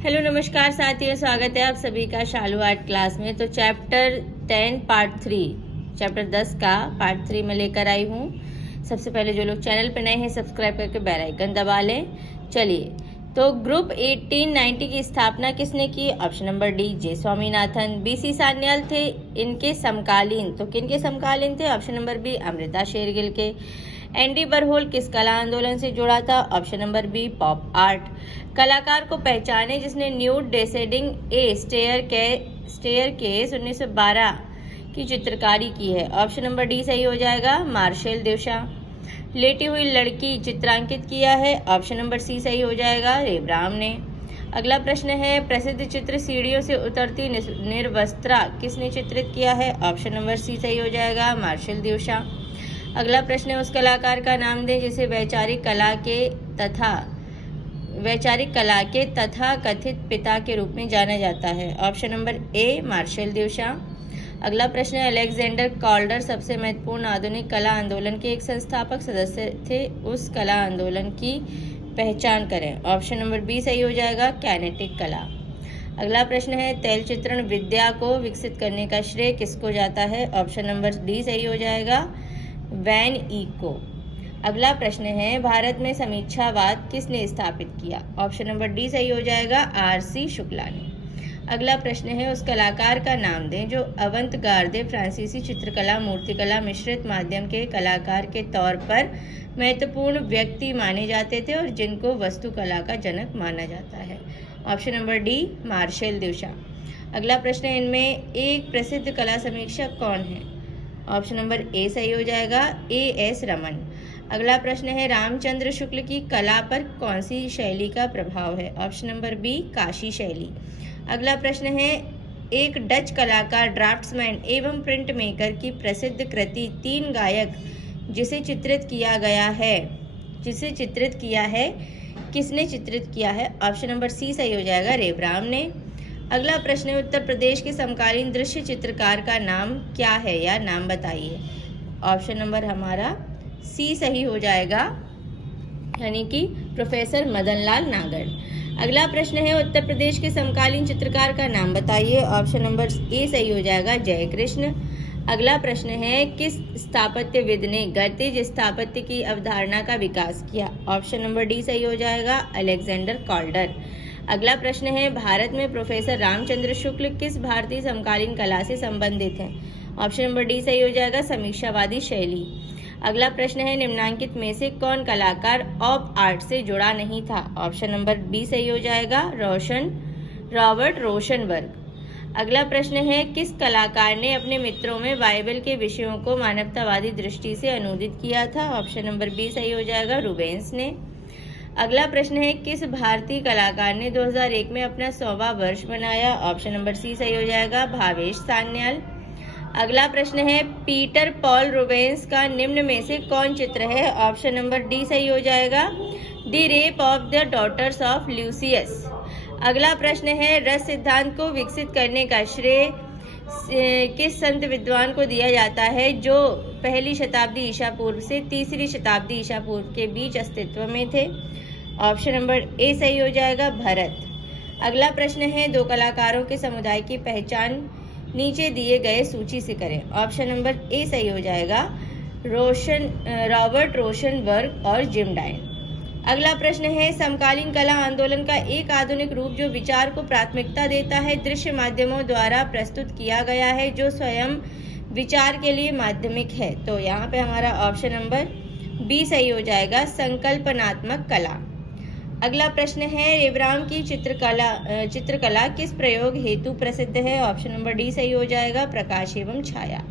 Hello नमस्कार साथियों, स्वागत है आप सभी का शालू आर्ट क्लास में। तो चैप्टर 10 पार्ट 3 चैप्टर 10 का पार्ट 3 में लेकर आई हूँ। सबसे पहले जो लोग चैनल पर नए हैं सब्सक्राइब करके बेल आइकन दबा लें। चलिए, तो ग्रुप 1890 की स्थापना किसने की? Option number D J Swaminathan. B C Sanyal थे इनके समकालीन, तो किन के समकालीन थे? Option number B Amrita Shergil के। एंडी वॉरहोल किस कला आंदोलन से जुड़ा था? Option number B pop art. कलाकार को पहचाने जिसने nude descending a staircase 1912 की चित्रकारी की है? ऑप्शन नंबर डी सही हो जाएगा, मार्शल देवशा। लेटी हुई लड़की चित्रांकित किया है? ऑप्शन नंबर सी सही हो जाएगा, रेब्राम ने। अगला प्रश्न है, प्रसिद्ध चित्र सीढ़ियों से उतरती निर्वस्त्रा किसने चित्रित किया है? ऑप्शन नंबर सी सही हो जाएगा, मार्शल देवशा। अगला प्रश्न है, उस कलाकार का नाम दें जिसे वैचारिक कला के तथा कथित पिता के रूप में जाना जाता है? Option number A Marcel Duchamp. अगला प्रश्न है, अलेक्जेंडर कॉल्डर सबसे महत्वपूर्ण आधुनिक कला आंदोलन के एक संस्थापक सदस्य थे, उस कला आंदोलन की पहचान करें? ऑप्शन नंबर बी सही हो जाएगा, कैनेटिक कला। अगला प्रश्न है, तैल चित्रण विद्या को विकसित करने का श्रेय किसको जाता है? ऑप्शन नंबर डी सही हो जाएगा, वैन ई को। अगला प्रश्न है, भारत में समीक्षावाद किसने स्थापित किया? ऑप्शन नंबर डी सही हो जाएगा, आर.सी. शुक्ला ने। अगला प्रश्न है, उस कलाकार का नाम दें जो अवंत-गार्दे फ्रांसीसी चित्रकला मूर्तिकला मिश्रित माध्यम के कलाकार के तौर पर महत्वपूर्ण व्यक्ति माने जाते थे और जिनको वास्तुकला का जनक माना जाता है? Option number D Marcel Duchamp. अगला प्रश्न है, इनमें एक प्रसिद्ध कला समीक्षक कौन है? ऑप्शन नंबर ए सही हो जाएगा, ए.एस. रमन। अगला प्रश्न है, रामचंद्र शुक्ल की कला पर कौन सी शैली का प्रभाव है? ऑप्शन नंबर बी काशी शैली। अगला प्रश्न है, एक डच कलाकार ड्राफ्ट्समैन एवं प्रिंट मेकर की प्रसिद्ध कृति तीन गायक जिसे चित्रित किया है किसने चित्रित किया है? ऑप्शन नंबर सी सही हो जाएगा, रेब्राम ने। अगला प्रश्न है, उत्तर प्रदेश के समकालीन दृश्य चित्रकार का नाम क्या है या नाम बताइए? ऑप्शन नंबर हमारा सी सही हो जाएगा, यानी कि प्रोफेसर मदनलाल नागर। अगला प्रश्न है, उत्तर प्रदेश के समकालीन चित्रकार का नाम बताइए? ऑप्शन नंबर ए सही हो जाएगा, जयकृष्ण। अगला प्रश्न है, किस स्थापत्यविद ने गतिज स्थापत्य की अवधारणा का विकास किया? ऑप्शन नंबर डी सही हो जाएगा, अलेक्जेंडर कॉल्डर। अगला प्रश्न है, भारत में प्रोफेसर रामचंद्र शुक्ल किस भारतीय समकालीन कला से संबंधित हैं? ऑप्शन नंबर डी सही हो जाएगा, समीक्षावादी शैली। अगला प्रश्न है, निम्नांकित में से कौन कलाकार ऑप आर्ट से जुड़ा नहीं था? ऑप्शन नंबर बी सही हो जाएगा, रॉबर्ट रोशनबर्ग। अगला प्रश्न है, किस कलाकार ने अपने मित्रों में बाइबल के विषयों को मानवतावादी दृष्टि से अनुदित किया था? ऑप्शन नंबर बी सही हो जाएगा, रूबेंस ने। अगला प्रश्न है, किस भारतीय कलाकार ने 2001 में अपना 100वां वर्ष मनाया? ऑप्शन नंबर सी सही हो जाएगा, भावेश सान्याल। अगला प्रश्न है, पीटर पॉल रूबेंस का निम्न में से कौन चित्र है? ऑप्शन नंबर डी सही हो जाएगा, the rape of the daughters of Leucippus. अगला प्रश्न है, रस सिद्धांत को विकसित करने का श्रेय किस संत विद्वान को दिया जाता है जो पहली शताब्दी ईसा पूर्व से तीसरी शताब्दी ईसा पूर्व के बीच अस्तित्व में थे? ऑप्शन नंबर ए सही हो जाएगा, भरत। अगला प्रश्न है, दो कलाकारों के समुदाय की पहचान नीचे दिए गए सूची से करें? ऑप्शन नंबर ए सही हो जाएगा, रॉबर्ट रोशनबर्ग और जिम डाइन। अगला प्रश्न है, समकालीन कला आंदोलन का एक आधुनिक रूप जो विचार को प्राथमिकता देता है दृश्य माध्यमों द्वारा प्रस्तुत किया गया है जो स्वयं विचार के लिए माध्यमिक है? तो यहाँ पे हमारा ऑप्शन नंबर बी सही हो जाएगा, संकल्पनात्मक कला। अगला प्रश्न है, रेब्राम की चित्रकला किस प्रयोग हेतु प्रसिद्ध है? ऑप्शन नंबर डी सही हो जाएगा, प्रकाश एवं छाया।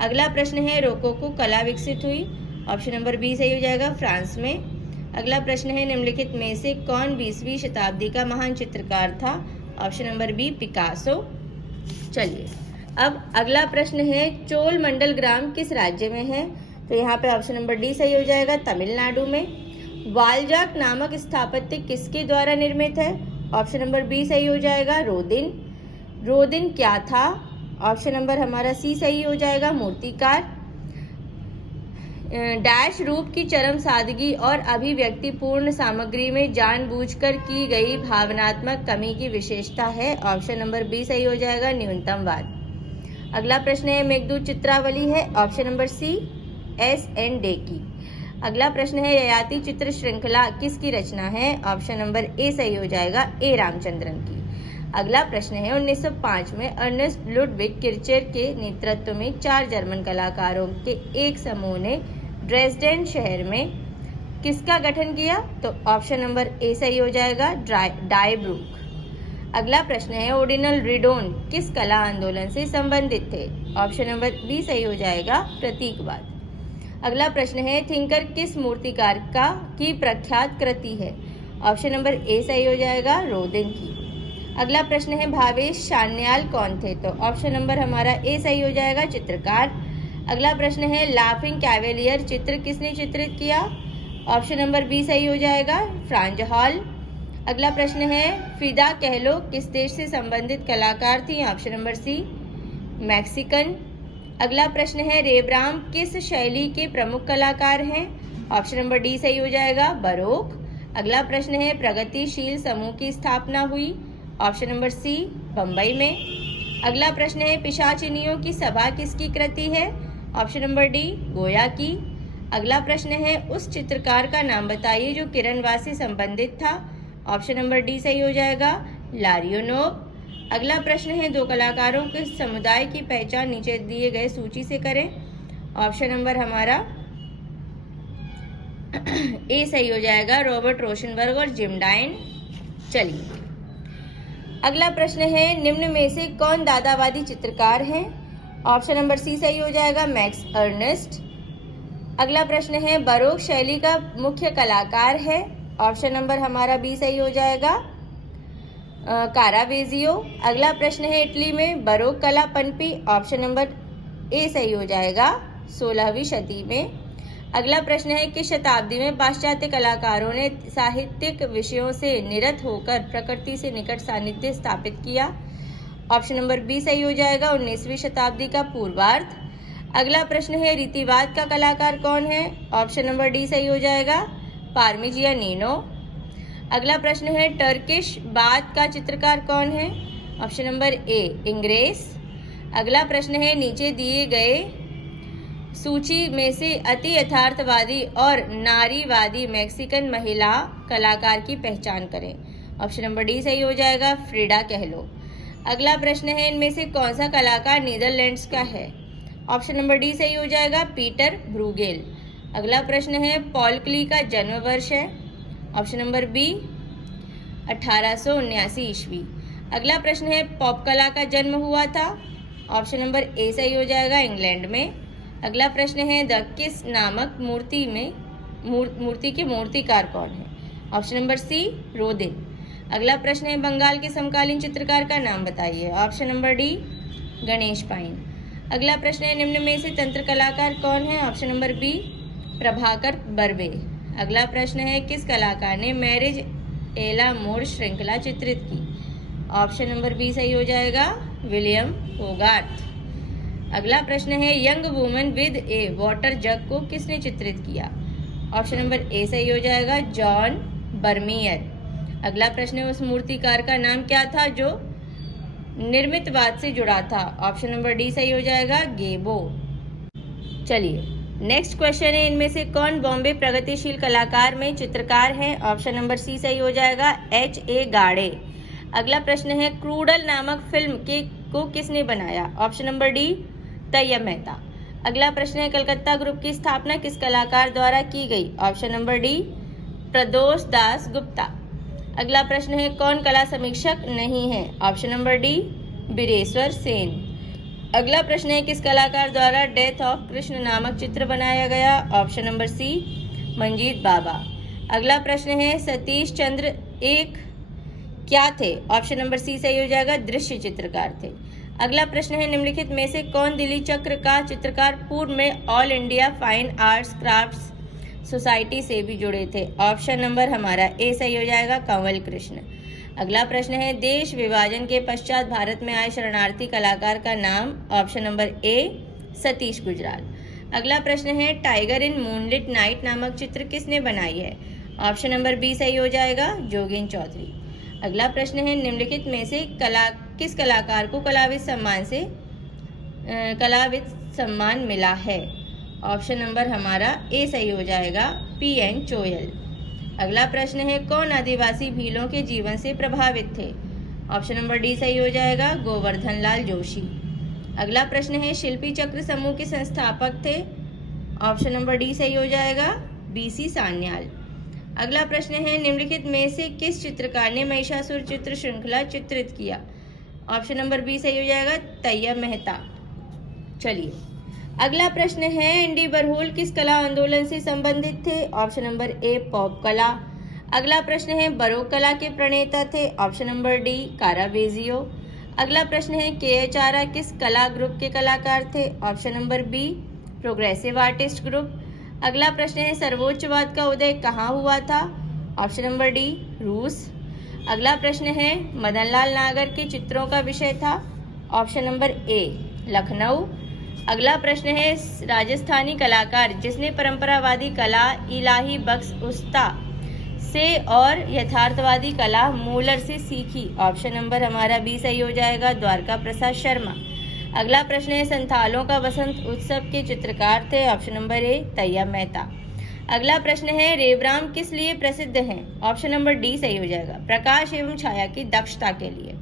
अगला प्रश्न है, रोकोको कला विकसित हुई? ऑप्शन नंबर बी सही हो जाएगा, फ्रांस में। अगला प्रश्न है, निम्नलिखित में से कौन 20वीं शताब्दी का महान चित्रकार था? Option number B Picasso. चलिए, अब अगला प्रश्न है, चोल मंडल ग्राम किस राज्य में है? तो यहाँ पे ऑप्शन नंबर डी सही हो जाएगा, तमिलनाडु में। वालजाक नामक स्थापत्य किसके द्वारा निर्मित है? ऑप्शन नंबर बी सही हो जाएगा, रोदिन क्या था? ऑप्शन नंबर हमारा सी सही हो जाएगा, मूर्तिकार। डैश रूप की चरम सादगी और अभिव्यक्तिपूर्ण सामग्री में जानबूझकर की गई भावनात्मक कमी की विशेषता है। ऑप्शन नंबर बी सही हो जाएगा, न्यूनतमवाद। अगला प्रश्न है मेघदूत चित्रावली है। ऑप्शन नंबर सी, S.N. डे की। अगला प्रश्न है ययाति चित्र श्रृंखला किसकी रचना है? ऑप्शन नंबर ए सही हो जाएगा, ए रामचंद्रन की। अगला प्रश्न है 1905 में अर्नेस्ट लुडविग किर्चर के नेतृत्व में 4 जर्मन कलाकारों के एक समूह ने ड्रेसडेन शहर में किसका गठन किया? तो ऑप्शन नंबर ए सही हो जाएगा, डायब्रूक। अगला प्रश्न है ऑर्डिनल रीडोन किस कला आंदोलन से संबंधित थे? ऑप्शन नंबर बी सही हो जाएगा, प्रतीकवाद। अगला प्रश्न है थिंकर किस मूर्तिकार की प्रख्यात कृति है? ऑप्शन नंबर ए सही हो जाएगा, रोदिन की। अगला प्रश्न है भावेश सान्याल कौन थे? तो ऑप्शन नंबर हमारा ए सही हो जाएगा, चित्रकार। अगला प्रश्न है लाफिंग कैवेलियर चित्र किसने चित्रित किया? ऑप्शन नंबर बी सही हो जाएगा, फ्रांज हॉल। अगला प्रश्न है फिदा कहलो किस देश से संबंधित कलाकार थी? Option number C, Mexican. अगला प्रश्न है रेब्राम किस शैली के प्रमुख कलाकार हैं? ऑप्शन नंबर डी सही हो जाएगा, बरोक। अगला प्रश्न है प्रगतिशील समूह की स्थापना हुई? ऑप्शन नंबर सी, बम्बई में। अगला प्रश्न है पिशाचिनियों की सभा किसकी कृति है? ऑप्शन नंबर डी, गोया की। अगला प्रश्न है उस चित्रकार का नाम बताइए जो किरणवाद से संबंधित था? ऑप्शन नंबर डी सही हो जाएगा, लारियोनोव। अगला प्रश्न है 2 कलाकारों के समुदाय की पहचान नीचे दिए गए सूची से करें? ऑप्शन नंबर हमारा ए सही हो जाएगा, रॉबर्ट रोशनबर्ग और जिम डाइन। चलिए अगला प्रश्न है निम्न में से कौन दादावादी चित्रकार हैं? ऑप्शन नंबर सी सही हो जाएगा, मैक्स अर्नेस्ट। अगला प्रश्न है बरोक शैली का मुख्य कलाकार है? ऑप्शन नंबर हमारा बी सही हो जाएगा, कारावेजियो। अगला प्रश्न है इटली में बरोक कला पनपी? ऑप्शन नंबर ए सही हो जाएगा, 16वीं शती में। अगला प्रश्न है किस शताब्दी में पाश्चात्य कलाकारों ने साहित्यिक विषयों से निरत होकर प्रकृति से निकट सानिध्य स्थापित किया? ऑप्शन नंबर बी सही हो जाएगा, 19वीं शताब्दी का पूर्वार्ध। अगला प्रश्न है रीतिवाद का कलाकार कौन है? ऑप्शन नंबर डी सही हो जाएगा, पार्मिजियानिनो। अगला प्रश्न है टर्किश बात का चित्रकार कौन है? ऑप्शन नंबर ए, इंग्रेस। अगला प्रश्न है नीचे दिए गए सूची में से अति यथार्थवादी और नारीवादी मैक्सिकन महिला कलाकार की पहचान करें? ऑप्शन नंबर डी सही हो जाएगा, फ्रिडा कहलो। अगला प्रश्न है इनमें से कौन सा कलाकार नीदरलैंड्स का है? ऑप्शन नंबर डी सही हो जाएगा, पीटर ब्रूगेल। अगला प्रश्न है पॉल क्ली का जन्म वर्ष है? ऑप्शन नंबर बी, 1879 ईस्वी। अगला प्रश्न है पॉप कला का जन्म हुआ था? ऑप्शन नंबर ए सही हो जाएगा, इंग्लैंड में। अगला प्रश्न है द किस नामक मूर्ति के मूर्तिकार कौन है? Option number C, Rodin. अगला प्रश्न है बंगाल के समकालीन चित्रकार का नाम बताइए? Option number D, Ganesh pine. अगला प्रश्न है निम्न में से तंत्र कलाकार कौन है? Option number B, Prabhakar Barve. अगला प्रश्न है किस कलाकार ने मैरिज एला मोर श्रृंखला चित्रित की? ऑप्शन नंबर बी सही हो जाएगा, विलियम होगार्थ। अगला प्रश्न है young woman with a water jug को किसने चित्रित किया? ऑप्शन नंबर ए सही हो जाएगा, जॉन बर्मियर। अगला प्रश्न है उस मूर्तिकार का नाम क्या था जो निर्मितवाद से जुड़ा था? ऑप्शन नंबर डी सही हो जाएगा, गेबो। चलिए नेक्स्ट क्वेश्चन है इनमें से कौन बॉम्बे प्रगतिशील कलाकार में चित्रकार है? ऑप्शन नंबर सी सही हो जाएगा, H.A. गाड़े। अगला प्रश्न है क्रूडल नामक फिल्म को किसने बनाया? Option number D, Tyeb Mehta. अगला प्रश्न है कलकत्ता ग्रुप की स्थापना किस कलाकार द्वारा की गई? ऑप्शन नंबर डी, प्रदोष दास गुप्ता। अगला प्रश्न है कौन कला समीक्षक नहीं है? Option number D, Bireshwar Sen. अगला प्रश्न है किस कलाकार द्वारा डेथ ऑफ कृष्ण नामक चित्र बनाया गया? ऑप्शन नंबर सी, मंजीत बाबा। अगला प्रश्न है सतीश चंद्र एक क्या थे? ऑप्शन नंबर सी सही हो जाएगा, दृश्य चित्रकार थे। अगला प्रश्न है निम्नलिखित में से कौन दिल्ली चक्र का चित्रकार पूर्व में all India fine arts crafts society से भी जुड़े थे? ऑप्शन नंबर हमारा ए सही हो जाएगा, कंवल कृष्ण। अगला प्रश्न है देश विभाजन के पश्चात भारत में आए शरणार्थी कलाकार का नाम? ऑप्शन नंबर ए, सतीश गुजराल। अगला प्रश्न है टाइगर इन मूनलिट नाइट नामक चित्र किसने बनाई है? ऑप्शन नंबर बी सही हो जाएगा, जोगेन चौधरी। अगला प्रश्न है निम्नलिखित में से किस कलाकार को कलाविद सम्मान मिला है? ऑप्शन नंबर हमारा ए सही हो जाएगा, पी.एन. चोयल। अगला प्रश्न है कौन आदिवासी भीलों के जीवन से प्रभावित थे? ऑप्शन नंबर डी सही हो जाएगा, गोवर्धन लाल जोशी। अगला प्रश्न है शिल्पी चक्र समूह के संस्थापक थे? ऑप्शन नंबर डी सही हो जाएगा, बी.सी. सान्याल। अगला प्रश्न है निम्नलिखित में से किस चित्रकार ने महिषासुर चित्र श्रृंखला चित्रित किया? ऑप्शन नंबर बी सही हो जाएगा, तैयब मेहता। चलिए अगला प्रश्न है एन.डी. बरहोल किस कला आंदोलन से संबंधित थे? ऑप्शन नंबर ए पॉप कला। अगला प्रश्न है बरोक कला के प्रणेता थे? Option number D Caravaggio. अगला प्रश्न है के.एच. आरा किस कला ग्रुप के कलाकार थे? Option number be progressive artist group. अगला प्रश्न है सर्वोच्चवाद का उदय कहाँ हुआ था? ऑप्शन नंबर डी रूस। अगला प्रश्न है मदनलाल नागर के चित्रों का विषय था? ऑप्शन नंबर ए लखनऊ। अगला प्रश्न है राजस्थानी कलाकार जिसने परंपरावादी कला इलाही बख्श उस्ता से और यथार्थवादी कला मूलर से सीखी? ऑप्शन नंबर हमारा बी सही हो जाएगा, द्वारका प्रसाद शर्मा। अगला प्रश्न है संथालों का वसंत उत्सव के चित्रकार थे? Option number A Tyeb Mehta. अगला प्रश्न है रेवराम किस लिए प्रसिद्ध हैं? ऑप्शन नंबर डी सही हो जाएगा, प्रकाश एवं छाया की दक्षता के लिए।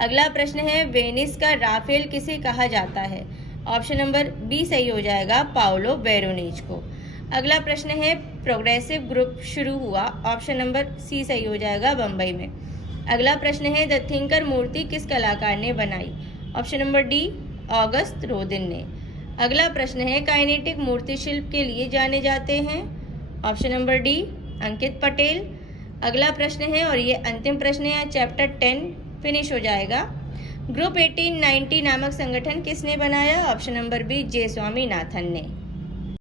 अगला प्रश्न है वेनिस का राफेल किसे कहा जाता है? ऑप्शन नंबर बी सही हो जाएगा, पाओलो वेरोनीज को। अगला प्रश्न है प्रोग्रेसिव ग्रुप शुरू हुआ? ऑप्शन नंबर सी सही हो जाएगा, बम्बई में। अगला प्रश्न है द थिंकर मूर्ति किस कलाकार ने बनाई? ऑप्शन नंबर डी ऑगस्ट रोदिन ने। अगला प्रश्न है काइनेटिक मूर्ति शिल्प के लिए जाने जाते हैं? ऑप्शन नंबर डी अंकित पटेल। अगला प्रश्न है और ये अंतिम प्रश्न है, चैप्टर 10 फिनिश हो जाएगा। ग्रुप 1890 नामक संगठन किसने बनाया? Option number B J Swaminathan ने।